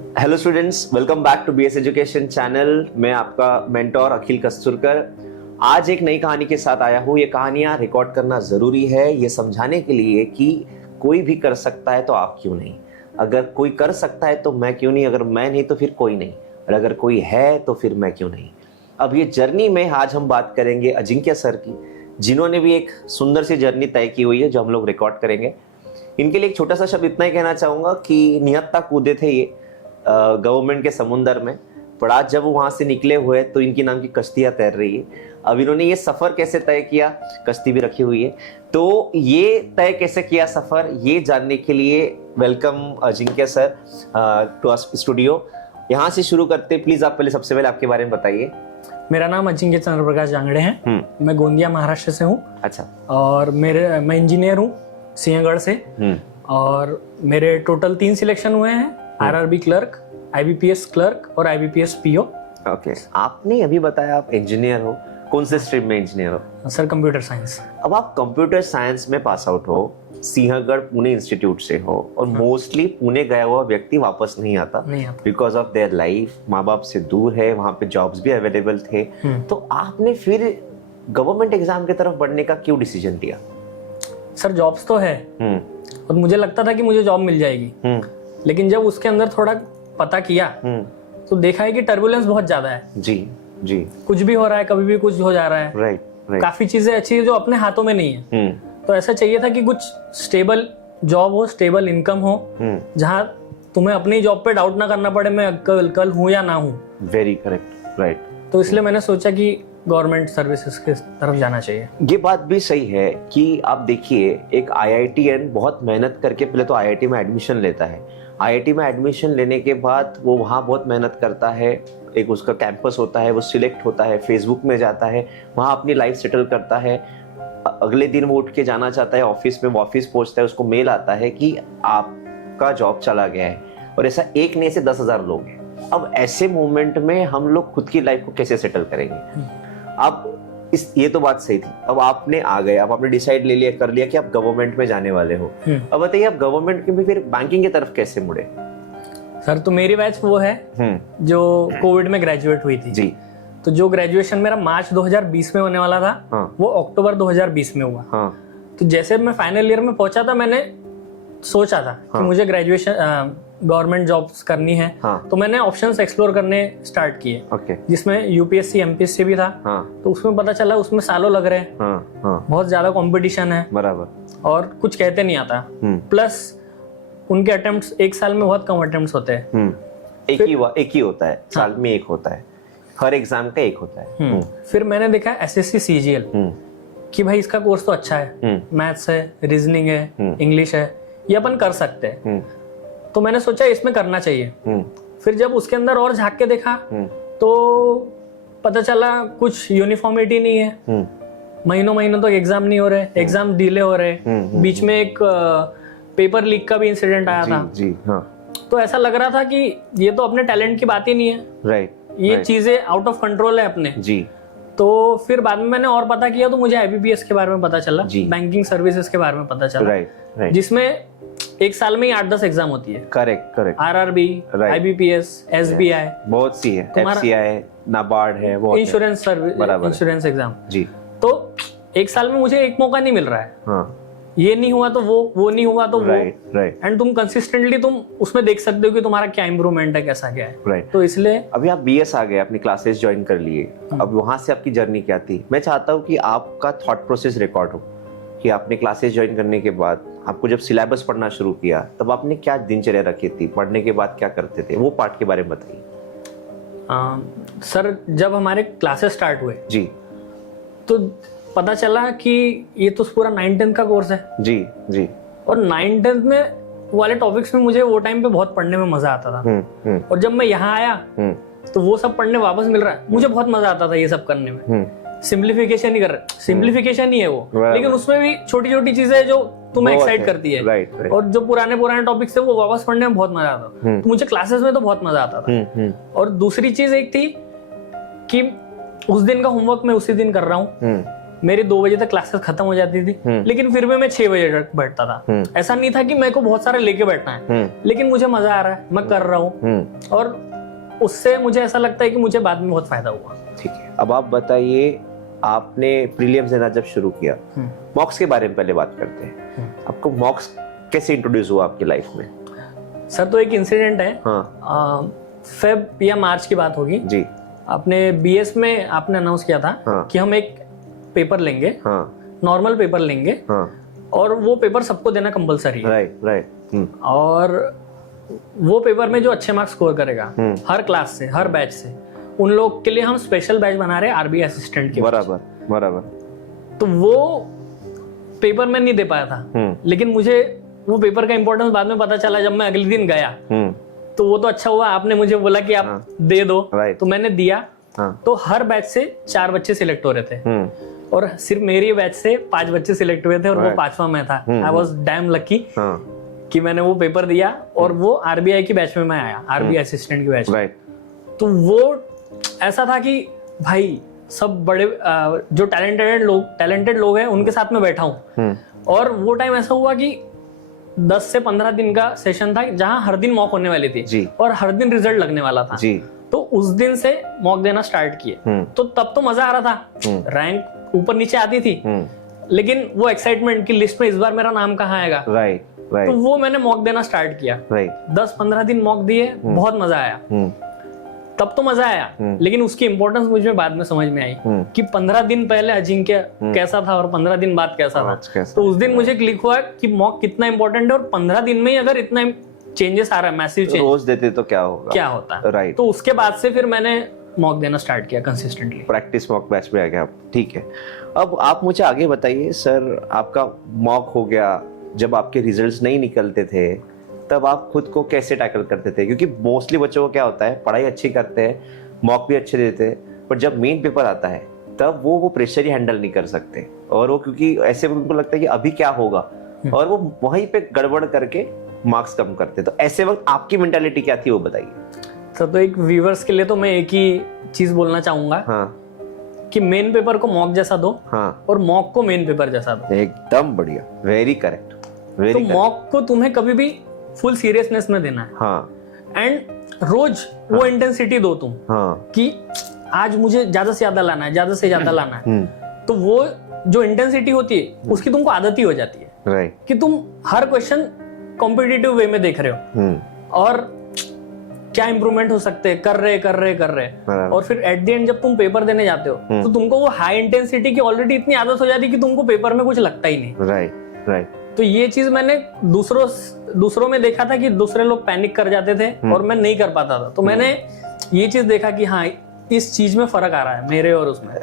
Hello students, welcome back to BS education channel. मैं आपका mentor अखिल कस्तूरकर आज एक नई कहानी के साथ आया हूँ। ये कहानियाँ रिकॉर्ड करना ज़रूरी है ये समझाने के लिए कि कोई भी कर सकता है तो आप क्यों नहीं। अगर कोई कर सकता है तो मैं क्यों नहीं, अगर मैं नहीं तो फिर कोई नहीं, और अगर कोई है तो फिर मैं क्यों नहीं। अब ये जर्नी में आज हम बात करेंगे अजिंक्य सर की, जिन्होंने भी एक सुंदर सी जर्नी तय की हुई है जो हम लोग रिकॉर्ड करेंगे। इनके लिए एक छोटा सा शब्द इतना ही कहना चाहूँगा कि नियत्ता कूदे थे ये गवर्नमेंट के समुंदर में, पर आज जब वो वहां से निकले हुए तो इनकी नाम की कश्तियां तैर रही है। अब इन्होंने ये सफर कैसे तय किया, कश्ती भी रखी हुई है, तो ये तय कैसे किया सफर, ये जानने के लिए welcome Ajinkya sir to studio. यहाँ से शुरू करते, प्लीज आप पहले सबसे पहले आपके बारे में बताइए। मेरा नाम अजिंक्य चंद्र प्रकाश जांगड़े है। मैं गोंदिया महाराष्ट्र से हूँ। अच्छा। और मैं इंजीनियर हूँ सिंहगढ़ से। और मेरे टोटल 3 सिलेक्शन हुए हैं, आरआरबी क्लर्क, आईबीपीएस क्लर्क और आईबीपीएस पीओ। ओके, आपने अभी बताया आप इंजीनियर हो, कौन से स्ट्रीम में इंजीनियर हो? Sir computer science. अब आप कंप्यूटर साइंस में पास आउट हो, सिंहगढ़ पुणे इंस्टीट्यूट से हो, और मोस्टली पुणे गया हुआ व्यक्ति वापस नहीं आता बिकॉज ऑफ देयर लाइफ, माँ बाप से दूर है, वहाँ पे जॉब्स भी अवेलेबल थे। तो आपने फिर गवर्नमेंट एग्जाम की तरफ बढ़ने का क्यों डिसीजन लिया? सर जॉब्स तो है और मुझे लगता था कि मुझे जॉब मिल जाएगी, लेकिन जब उसके अंदर थोड़ा पता किया तो देखा है कि टर्बुलेंस बहुत ज्यादा है। जी जी, कुछ भी हो रहा है, कभी भी कुछ हो जा रहा है। राइट। काफी चीजें अच्छी है जो अपने हाथों में नहीं है। तो ऐसा चाहिए था कि कुछ स्टेबल जॉब हो, स्टेबल इनकम हो, जहां तुम्हें अपनी जॉब पे डाउट ना करना पड़े मैं कल हूं या ना हूं। Very correct. राइट। तो इसलिए मैंने सोचा कि गवर्नमेंट सर्विसेज की तरफ जाना चाहिए। ये बात भी सही है कि आप देखिए, एक आईआईटीएन बहुत मेहनत करके पहले तो आईआईटी में एडमिशन लेता है। आईआईटी में एडमिशन लेने के बाद वो वहाँ बहुत मेहनत करता है, एक उसका कैंपस होता है, वो सिलेक्ट होता है, फेसबुक में जाता है, वहाँ अपनी लाइफ सेटल करता है। अगले दिन वो उठ के जाना चाहता है ऑफिस में, वो ऑफिस पहुँचता है, उसको मेल आता है कि आपका जॉब चला गया है। और ऐसा एक नहीं से 10,000 लोग हैं। अब ऐसे मोमेंट में हम लोग खुद की लाइफ को कैसे सेटल करेंगे? अब ये तो बात सही थी। अब आपने आ गए, अब आपने डिसाइड ले लिया, कर लिया कि आप गवर्नमेंट में जाने वाले हो। अब बताइए, आप गवर्नमेंट के भी फिर बैंकिंग की तरफ कैसे मुड़े? सर तो मेरी बैच वो है जो कोविड में ग्रेजुएट हुई थी। जी। तो जो ग्रेजुएशन मेरा मार्च 2020 में होने वाला था, वो अक्टूबर 2020 में हुआ। तो जैसे मैं फाइनल ईयर में पहुंचा था, मैंने सोचा था कि मुझे ग्रेजुएशन गवर्नमेंट जॉब्स करनी है। तो मैंने ऑप्शंस एक्सप्लोर करने स्टार्ट किए, जिसमें यूपीएससी एमपीएससी भी था। तो उसमें पता चला उसमें सालों लग रहे हैं, बहुत ज्यादा कंपटीशन है, बराबर, और कुछ कहते नहीं आता। प्लस उनके अटेम्प्ट्स एक साल में बहुत कम अटेम्प्ट्स होते हैं। एक ही होता है साल में, एक होता है, हर एग्जाम का एक होता है। फिर मैंने देखा एसएससी सीजीएल कि भाई इसका कोर्स तो अच्छा है, मैथ्स है, रीजनिंग है, इंग्लिश है, ये अपन कर सकते हैं। तो मैंने सोचा इसमें करना चाहिए। फिर जब उसके अंदर और झांक के देखा तो पता चला कुछ यूनिफॉर्मिटी नहीं है, महीनों महीनों तक एग्जाम नहीं हो रहे, एग्जाम डिले हो रहे। बीच में एक पेपर लीक का भी इंसिडेंट आया था। जी, हाँ। तो ऐसा लग रहा था कि ये तो अपने टैलेंट की बात ही नहीं है। राइट। ये चीजें आउट ऑफ कंट्रोल है अपने। जी। तो फिर बाद में मैंने और पता किया तो मुझे आईबीपीएस के बारे में पता चला, बैंकिंग सर्विसेज के बारे में पता चला, जिसमें एक साल में ही 8-10 एग्जाम होती है। करेक्ट। आरआरबी, आईबीपीएस, एसबीआई, बहुत सी है, एफसीआई, नाबार्ड है, वो इंश्योरेंस सर्विस, इंश्योरेंस एग्जाम। जी। तो एक साल में मुझे एक मौका नहीं मिल रहा है। ये नहीं हुआ तो वो नहीं हुआ तो वो। एंड तुम कंसिस्टेंटली तुम उसमें देख सकते हो कि तुम्हारा क्या इंप्रूवमेंट है, कैसा क्या है। तो इसलिए अभी आप बीएस आ गए, अपनी क्लासेस ज्वाइन कर लिए, अब वहां से आपकी जर्नी क्या थी? मैं चाहता हूँ कि आपका थॉट प्रोसेस रिकॉर्ड हो कि आपने क्लासेस ज्वाइन करने के बाद आपको जब सिलेबस पढ़ना शुरू किया तब आपने क्या दिनचर्या रखी थी, पढ़ने के बाद क्या करते थे, वो पार्ट के बारे में बताइए। सर जब हमारे क्लासेस स्टार्ट हुए जी, तो पता चला कि ये तो पूरा 9-10 का कोर्स है। जी जी। और 9-10 में वाले टॉपिक्स में मुझे वो टाइम पे बहुत पढ़ने में मजा आता था। और जब मैं यहाँ आया तो वो सब पढ़ने वापस मिल रहा है, मुझे बहुत मजा आता था ये सब करने में। सिंप्लीफिकेशन ही कर रहे, सिंप्लीफिकेशन ही है वो, लेकिन उसमें भी छोटी छोटी चीजें जो तुम्हें एक्साइट करती है। राइट। और जो पुराने टॉपिक्स थे वो वापस पढ़ने में बहुत मजा आता था। तो मुझे क्लासेस में तो बहुत मजा आता था। और दूसरी चीज एक थी कि उस दिन का होमवर्क मैं उसी दिन कर रहा हूँ, मेरी 2 बजे तक क्लासेस खत्म हो जाती थी, लेकिन फिर भी मैं 6 बजे तक बैठता था। ऐसा नहीं था कि मेरे को बहुत सारे लेके बैठना है, लेकिन मुझे मजा आ रहा है, मैं कर रहा हूँ, और उससे मुझे ऐसा लगता है कि मुझे बाद में बहुत फायदा हुआ। ठीक है, अब आप बताइए, आपने प्रीलिम्स देना जब शुरू किया, मॉक्स के बारे में पहले बात करते हैं। आपको मॉक्स कैसे इंट्रोड्यूस हुआ आपकी लाइफ में? सर तो एक इंसिडेंट है, हाँ। फेब या मार्च की बात होगी जी। आपने बीएस में आपने अनाउंस किया था कि हम एक पेपर लेंगे, नॉर्मल पेपर लेंगे, और वो पेपर सबको देना कंपलसरी है। राइट। और वो पेपर में जो अच्छे मार्क्स स्कोर करेगा हर क्लास से, हर बैच से, उन लोग के लिए हम स्पेशल बैच बना रहे हैं आरबीआई असिस्टेंट के। बराबर। तो वो पेपर मैं नहीं दे पाया था, लेकिन मुझे वो पेपर का इंपॉर्टेंस बाद में पता चला जब मैं अगले दिन गया। तो वो तो अच्छा हुआ, आपने मुझे बोला कि आप दे दो, तो मैंने दिया। तो हर बैच से 4 बच्चे सिलेक्ट हो रहे थे, और सिर्फ मेरी बैच से 5 बच्चे सिलेक्ट हुए थे, और वो 5वां मैं था। आई वॉज डैम लकी कि मैंने वो पेपर दिया, और वो आरबीआई की बैच में मैं आया, आरबीआई असिस्टेंट की बैच में। तो वो ऐसा था कि भाई सब बड़े जो टैलेंटेड लोग हैं उनके साथ में बैठा हूँ। और वो टाइम ऐसा हुआ कि 10 से 15 दिन का सेशन था, जहां हर दिन मॉक होने वाली थी, और हर दिन रिजल्ट लगने वाला था। तो उस दिन से मॉक देना स्टार्ट किए। तो तब तो मजा आ रहा था, रैंक ऊपर नीचे आती थी, लेकिन वो एक्साइटमेंट की लिस्ट में इस बार मेरा नाम कहाँ आएगा। तो वो मैंने मॉक देना स्टार्ट किया। 10-15 दिन मॉक दिए, बहुत मजा आया। तब तो मजा आया, लेकिन उसकी इंपॉर्टेंस मुझे बाद में समझ में आई कि 15 दिन पहले अजिंक्य कैसा था और 15 दिन बाद कैसा था। तो उस दिन मुझे क्लिक हुआ कि मॉक कितना इंपॉर्टेंट है, और 15 दिन में ही अगर इतना चेंजेस आ रहा है, मैसिव चेंज, रोज देते तो क्या होता। राइट। तो उसके बाद से फिर मैंने मॉक देना स्टार्ट किया कंसिस्टेंटली, प्रैक्टिस मॉक बैच में आ गया आप। ठीक है, अब आप मुझे आगे बताइए सर, आपका मॉक हो गया, जब आपके रिजल्ट्स नहीं निकलते थे तब आप खुद को कैसे टैकल करते थे? क्योंकि मोस्टली बच्चों को क्या होता है, पढ़ाई अच्छी करते हैं, मॉक भी अच्छे देते हैं, पर जब मेन पेपर आता है तब वो प्रेशर ही हैंडल नहीं कर सकते, और वो क्योंकि ऐसे उनको लगता है कि अभी क्या होगा, और वो वहीं पे गड़बड़ करके मार्क्स कम करते। तो ऐसे वक्त आपकी मेंटालिटी क्या थी, वो बताइए सर। तो एक व्यूअर्स के लिए तो मैं एक ही चीज बोलना चाहूंगा, कि मेन पेपर को मॉक जैसा दो, और मॉक को मेन पेपर जैसा दो। एकदम बढ़िया, वेरी करेक्ट। तो मॉक को तुम्हें कभी भी फुल सीरियसनेस में देना है, एंड रोज वो इंटेंसिटी दो तुम, कि आज मुझे ज्यादा से ज्यादा लाना है, ज्यादा से ज्यादा लाना है। तो वो जो इंटेंसिटी होती है उसकी तुमको आदत ही हो जाती है, कि तुम हर क्वेश्चन कॉम्पिटिटिव वे में देख रहे हो, और क्या इंप्रूवमेंट हो सकते हैं, कर रहे। और फिर एट द एंड जब तुम पेपर देने जाते हो, तो तुमको वो हाई इंटेंसिटी की ऑलरेडी इतनी आदत हो जाती है कि तुमको पेपर में कुछ लगता ही नहीं। राइट। तो ये चीज मैंने दूसरों में देखा था कि दूसरे लोग पैनिक कर जाते थे, और मैं नहीं कर पाता था। तो मैंने ये चीज देखा कि हाँ, इस चीज में फर्क आ रहा है मेरे और उसमें।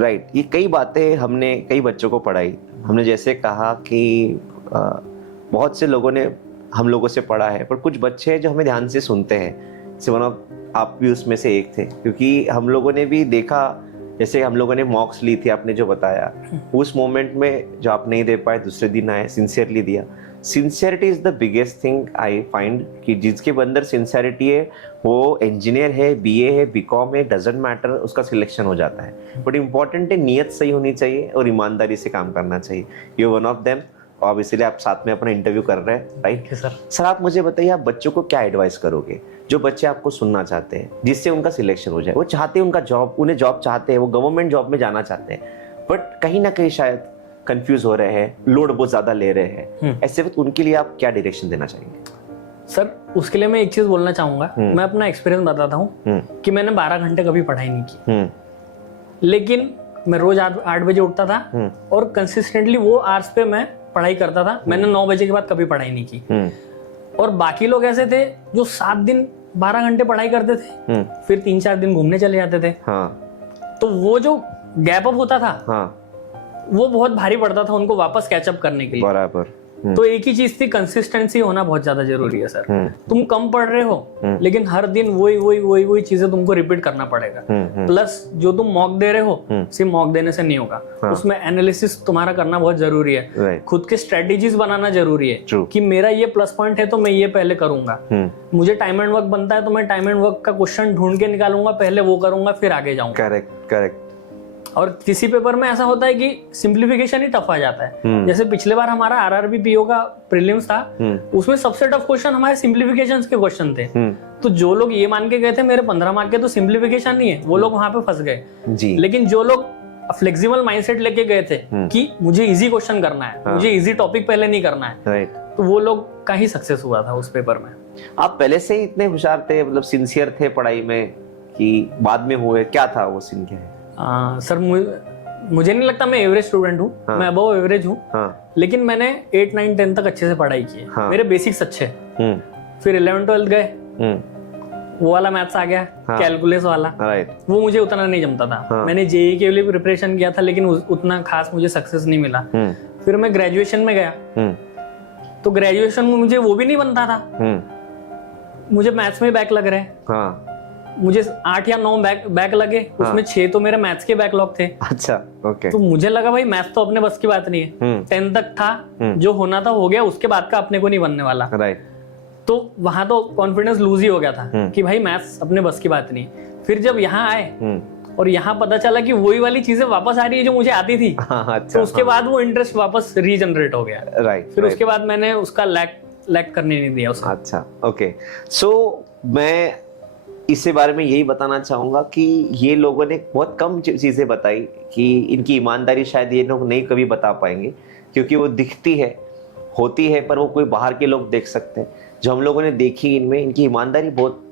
राइट। ये कई बातें हमने कई बच्चों को पढ़ाई। हमने जैसे कहा कि बहुत से लोगों ने हम लोगों से पढ़ा है, पर कुछ बच्चे हैं जो हमें ध्यान से सुनते हैं। आप भी उसमें से एक थे, क्योंकि हम लोगों ने भी देखा, जैसे हम लोगों ने मॉक्स ली थी, आपने जो बताया, उस मोमेंट में जो आप नहीं दे पाए, दूसरे दिन आए, सिंसियरली दिया। Sincerity is the biggest thing I find, कि जिसके अंदर सिंसियरिटी है वो इंजीनियर है, बीए है, बीकॉम है, डजंट मैटर, उसका सिलेक्शन हो जाता है। बट इम्पॉर्टेंट है नीयत सही होनी चाहिए और ईमानदारी से काम करना चाहिए। यू वन ऑफ देम, और इसीलिए आप साथ में अपना इंटरव्यू कर रहे हैं, राइट? सर आप मुझे बताइए, आप बच्चों को क्या एडवाइस करोगे, जो बच्चे आपको सुनना चाहते हैं, जिससे उनका सिलेक्शन हो जाए? वो चाहते हैं उनका जॉब, उन्हें जॉब चाहते हैं, वो गवर्नमेंट जॉब में जाना चाहते हैं, बट कहीं ना कहीं शायद कंफ्यूज हो रहे हैं, लोड बहुत ज्यादा ले रहे हैं। ऐसे वक्त उनके लिए आप क्या डायरेक्शन देना चाहेंगे? सर उसके लिए मैं एक चीज बोलना चाहूंगा। मैं अपना एक्सपीरियंस बताता हूँ कि मैंने 12 घंटे कभी पढ़ाई नहीं की, लेकिन मैं रोज 8 बजे उठता था, और कंसिस्टेंटली वो आवर्स पे मैं पढ़ाई करता था। मैंने 9 बजे के बाद कभी पढ़ाई नहीं की। और बाकी लोग ऐसे थे जो 7 दिन 12 घंटे पढ़ाई करते थे, फिर 3-4 दिन घूमने चले जाते थे। तो वो जो गैप अप होता था, वो बहुत भारी पड़ता था उनको वापस कैचअप करने के लिए। बराबर। तो एक ही चीज थी, कंसिस्टेंसी होना बहुत ज्यादा जरूरी है सर। तुम कम पढ़ रहे हो, लेकिन हर दिन वही चीजें तुमको रिपीट करना पड़ेगा। प्लस जो तुम मॉक दे रहे हो, सिर्फ मॉक देने से नहीं होगा, उसमें एनालिसिस तुम्हारा करना बहुत जरूरी है। खुद के स्ट्रेटेजीज बनाना जरूरी है, कि मेरा ये प्लस पॉइंट है तो मैं ये पहले करूंगा। मुझे टाइम एंड वर्क बनता है तो मैं टाइम एंड वर्क का क्वेश्चन ढूंढ के निकालूंगा, पहले वो करूंगा, फिर आगे जाऊंगा। करेक्ट। और किसी पेपर में ऐसा होता है कि सिंप्लीफिकेशन ही टफ आ जाता है। जैसे पिछले बार हमारा आरआरबी पीओ का प्रीलिम्स था, उसमें सबसे टफ क्वेश्चन हमारे सिंप्लीफिकेशन के क्वेश्चन थे। तो जो लोग ये मान के गए थे मेरे 15 मार्क के तो सिंप्लीफिकेशन नहीं है, वो लोग वहां पे फंस गए जी। लेकिन जो लोग फ्लेक्सिबल माइंडसेट लेके गए थे कि मुझे इजी क्वेश्चन करना है, मुझे इजी टॉपिक पहले नहीं करना है, तो वो लोग का ही सक्सेस हुआ था उस पेपर में। आप पहले से ही इतने होशियार थे, मतलब सिंसियर थे पढ़ाई में, कि बाद में हुए? क्या था वो सीन, क्या है? सर मुझे नहीं लगता मैं एवरेज स्टूडेंट हूँ, मैं अबव एवरेज हूँ, लेकिन मैंने 8, 9, 10 तक अच्छे से पढ़ाई की है। मेरे बेसिक्स अच्छे। फिर 11, 12 गए, वो वाला मैथ्स आ गया, कैलकुलस वाला, वो मुझे उतना नहीं जमता था। मैंने जेईई के लिए प्रिपरेशन किया था, लेकिन उतना खास मुझे सक्सेस नहीं मिला। फिर मैं ग्रेजुएशन में गया, तो ग्रेजुएशन में मुझे वो भी नहीं बनता था। मुझे मैथ्स में बैक लग रहे हैं। मुझे 8 या 9 बैक लगे, उसमें 6 तो मेरे मैथ्स के बैकलॉग थे। अच्छा, ओके। तो मुझे लगा भाई मैथ्स तो अपने बस की बात नहीं है। 10 तक था, जो होना था हो गया, उसके बाद का अपने को नहीं बनने वाला। राइट। तो वहां तो कॉन्फिडेंस लूज ही हो गया था कि भाई मैथ्स अपने बस की बात नहीं। फिर जब यहाँ आए और यहाँ पता चला कि वही वाली चीजें वापस आ रही है जो मुझे आती थी, तो उसके बाद वो इंटरेस्ट वापस रीजनरेट हो गया। राइट। फिर उसके बाद मैंने उसका लैक करने नहीं दिया उसका। अच्छा, ओके। सो मैं इसके बारे में यही बताना चाहूंगा कि ये लोगों ने बहुत कम चीजें बताई कि इनकी ईमानदारी शायद ये लोग नहीं कभी बता पाएंगे, क्योंकि वो दिखती है, होती है, पर वो कोई बाहर के लोग देख सकते हैं। जो हम लोगों ने देखी इनमें, इनकी ईमानदारी बहुत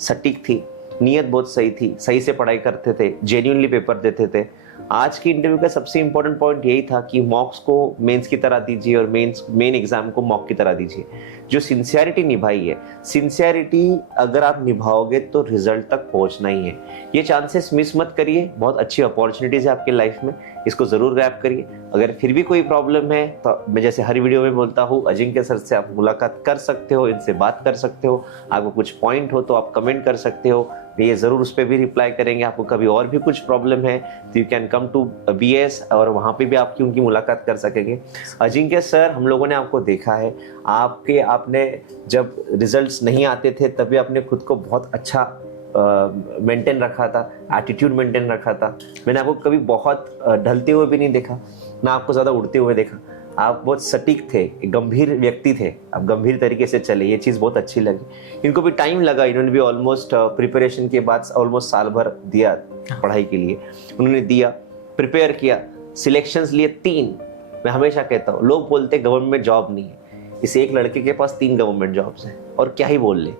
सटीक थी, नीयत बहुत सही थी, सही से पढ़ाई करते थे, जेन्युइनली पेपर देते थे। आज की इंटरव्यू का सबसे इंपॉर्टेंट पॉइंट यही था कि मॉक्स को मेंस की तरह दीजिए और मेन एग्जाम को मॉक की तरह दीजिए। जो सिंसियरिटी निभाई है, सिंसियरिटी अगर आप निभाओगे तो रिजल्ट तक पहुंचना ही है। ये चांसेस मिस मत करिए, बहुत अच्छी अपॉर्चुनिटीज है आपकी लाइफ में, इसको जरूर ग्रैब करिए। अगर फिर भी कोई प्रॉब्लम है तो मैं जैसे हर वीडियो में बोलता हूँ, अजिंक्य सर से आप मुलाकात कर सकते हो, इनसे बात कर सकते हो। आपको कुछ पॉइंट हो तो आप कमेंट कर सकते हो, ये जरूर उस पर भी रिप्लाई करेंगे। आपको कभी और भी कुछ प्रॉब्लम है तो you can come to BS और वहाँ पे भी आपकी उनकी मुलाकात कर सकेंगे। अजिंक्य सर, हम लोगों ने आपको देखा है, आपने जब रिजल्ट्स नहीं आते थे तभी आपने खुद को बहुत अच्छा मेंटेन रखा था, एटीट्यूड मेंटेन रखा था। मैंने आपको कभी बहुत ढलते हुए भी नहीं देखा, ना आपको ज़्यादा उड़ते हुए देखा। आप बहुत सटीक थे, गंभीर व्यक्ति थे, आप गंभीर तरीके से चले, ये चीज़ बहुत अच्छी लगी। इनको भी टाइम लगा, इन्होंने भी ऑलमोस्ट प्रिपरेशन के बाद ऑलमोस्ट साल भर दिया पढ़ाई के लिए। उन्होंने दिया, प्रिपेयर किया, सिलेक्शंस लिए 3। मैं हमेशा कहता हूँ, लोग बोलते गवर्नमेंट जॉब नहीं है, इस एक लड़के के पास 3 गवर्नमेंट जॉब्स हैं, और क्या ही बोल ले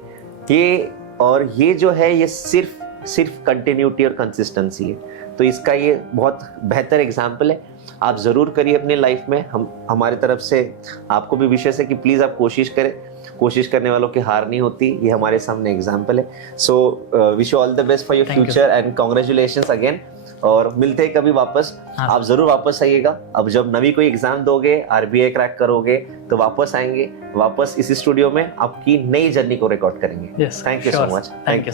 ये जो है ये सिर्फ कंटिन्यूटी और कंसिस्टेंसी है। तो इसका ये बहुत बेहतर एग्जाम्पल है। आप ज़रूर करिए अपने लाइफ में, हमारे तरफ से आपको भी विशेष है कि प्लीज़ आप कोशिश करें, कोशिश करने वालों की हार नहीं होती, ये हमारे सामने एग्जाम्पल है। So wish you all the best for your future and congratulations again. और मिलते हैं कभी वापस। आप जरूर वापस आइएगा। अब जब नवी कोई एग्जाम दोगे, RBI क्रैक करोगे, तो वापस आएंगे, वापस इसी स्टूडियो में आपकी नई जर्नी को रिकॉर्ड करेंगे। Yes, thank you so much. Thank you.